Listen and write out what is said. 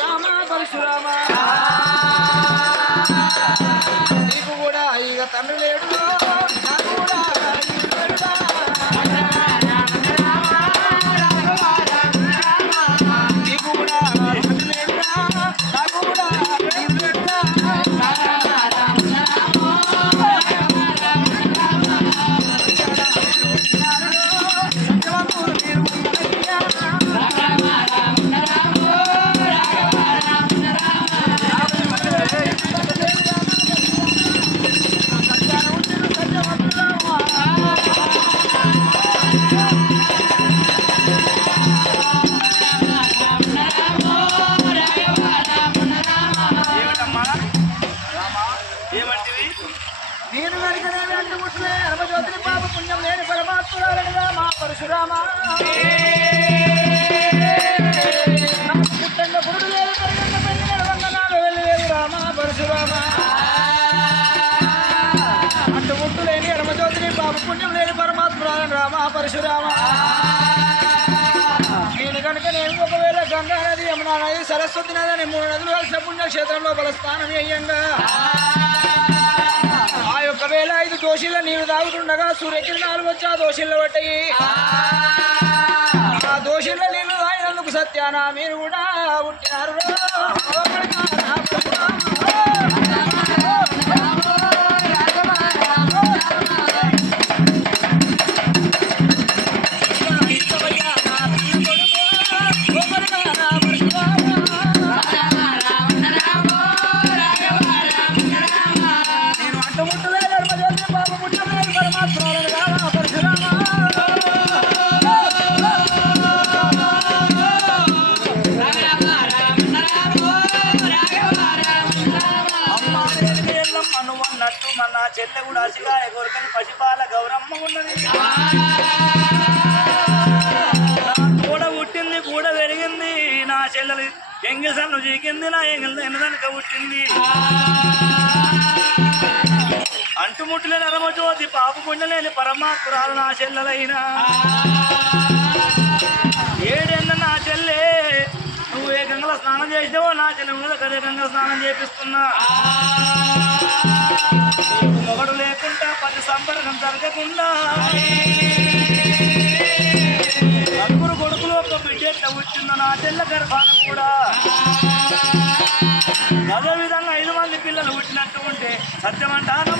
రామ పరశురామ నీకు కూడా ఇక తండ్రి లేడు నాకు కూడా నీకు కూడా తండ్రి లేడురా నాకు కూడా నేను వెనకనేవి అంటుముట్లే హనుమజ్యోతిని పాప పుణ్యం లేని పరమాత్మురాలనిగా మా పరశురామ పుట్టంగ పురుడు లేదు పరిగంగ పెళ్ళి వందనాలు వెళ్ళి లేదు రామ పరశురామ అంటుముట్టు లేని హనుమజ్యోతిని పాప పుణ్యం లేని పరమాత్మురాలని రామ పరశురామ నేను కనుక నేను ఒకవేళ గంగా నది యమునా నది సరస్వతి నది అని 3 నదులు కలిసిన పుణ్యక్షేత్రంలో బలస్థానం అయ్యంగా ఆ యొక్కవేళ 5 దోషుల నీరు తాగుతుండగా సూర్యకిరణాలు వచ్చి ఆ దోషుల్లో పట్టాయి ఆ దోషుల నీళ్లు తాగినందుకు సత్యాన మీరు కూడా పుట్టినారు నా చెల్లె కూడా అసిగాయ కొరకని పసిపాల గౌరమ్మ ఉన్నది కూడ పుట్టింది కూడ పెరిగింది నా చెల్లెలు ఎంగిసన్ను చీకింది నా ఎంగదనక పుట్టింది అంటుముట్టులేని అరమజ్యోతి పాప పుణ్యలేని పరమాత్మురాలు నా చెల్లెలైనా 7 ఏళ్ళ నా చెల్లె నువ్వు ఏ గంగలో స్నానం చేసినావో నా చెల్లె ఉన్నది కదే గంగలో స్నానం చేపిస్తున్నా మొగడు లేకుండా 10 సంపర్కం జరగకుండా 4 కొడుకులు ఒక బిడ్డ ఎట్లా వచ్చిందో నా చెల్ల గర్భాన కూడా అదే విధంగా 5 మంది పిల్లలు పుట్టినట్టు ఉంటే సత్యమంటాను